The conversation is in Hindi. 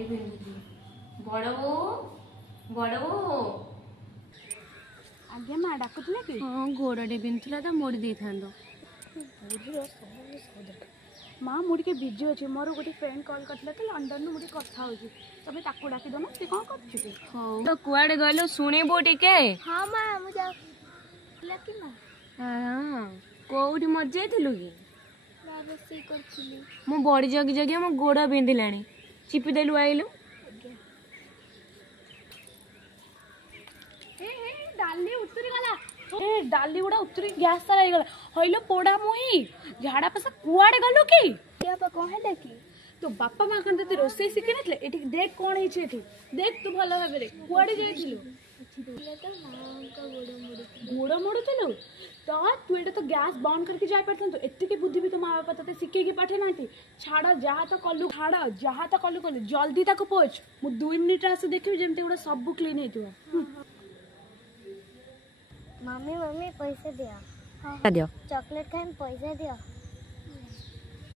बड़ बो बड़ बो आज्ञा माँ डाकुला कि हाँ गोड़े बिंधुला तो मोड़ी दे था माँ मुझे के बिजी अच्छे मोर गोटे फ्रेंड कॉल करता तो लंडन मुझे कथा हो तबे ताको डाकी दो से कौन कर तो कुआड़े गलो शुणबो टिके हाँ माँ मुझे कि माँ हाँ कोठी मर जाइलु कि माँ रोषे कर मो बड़ी जगी जगी मो गोड़ बिंधिला चिपी देलु आइलु डाली उतरी गला ए डाली गुड़ा उतरी गैस सारा गला हइलो पोड़ा मुही झाड़ा पसा कुआडे गलो कि या बा कौन है कि तो बापा मां कन ते रोसे सिखि नथले एठी देख कोन है छे एठी देख तू भलो भाबे रे कुआडे जाइथिलु ले तो मां का गोड़ मोड़ चलो तो तू एटा तो गैस बंद करके जाय परथन तो एत्ते के बुद्धि भी तो मां बापा तते सिखे के पाठे नांती छाड़ा जहा तो कलु छाड़ा जहा तो कलु कलु जल्दी ताको पोछ मु 2 मिनिट आसे देखि जेमते गुड़ा सब क्लीन हेतु मम्मी मम्मी पैसे दियो दियो चॉकलेट खाए पैसे दियो।